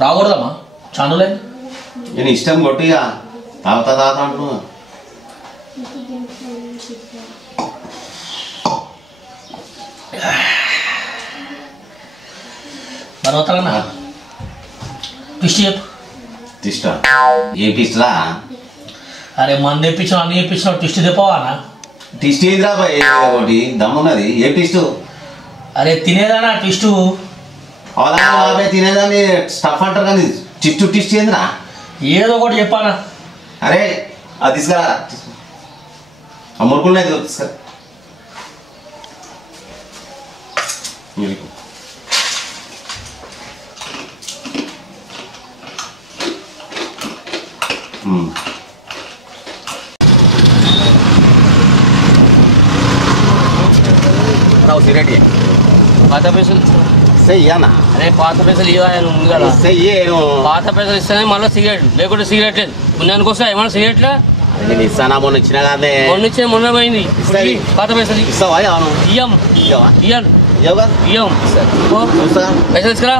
రాకూడదమ్మా చానులే నేను ఇష్టం కొట్టిగా తాగుతా తాగుతా అంటున్నా మరొకనా ట్విస్ట్ చెప్పు ట్విస్ట్ ఏ ట్విస్ట్రా అరే మంది తెప్పించావు అన్ని తెప్పించావు ట్విస్ట్ తెప్పవానా ట్విస్ట్ ఏందిరా బాయ్ ఒకటి దమ్మున్నది ఏ ట్విస్ట్ అరే తినేదానా ట్విస్ట్ బాబాయ్ తినేదాన్ని స్టఫ్ అంటారు కానీ ట్విస్ట్ ఏందిరా ఏదో ఒకటి చెప్పానా అరే అది తీసుకురా ఆ మురుకులు తీసుకురా రావు సిగరెట్ పాత పైసలు చెయ్యనా అరే పాత పైసలు ఇవ్వాలి ఉంది కదా చెయ్యేను పాత పైసలు ఇస్తేనే మళ్ళీ సిగరెట్ లేకుంటే సిగరెట్ లేదు పుణ్యానికి వస్తా ఏమన్నా సిగరెట్లా నేను ఇస్తానా మొన్న ఇచ్చినా కాదే మొన్న ఇచ్చే మొన్న పోయింది పాత పైసలు ఇస్తావా అవును ఇయ్యం ఇయ్యవా ఇయ్యాలి ఇయ్యవు కదా ఇయ్యం పైసలు తీసుకురా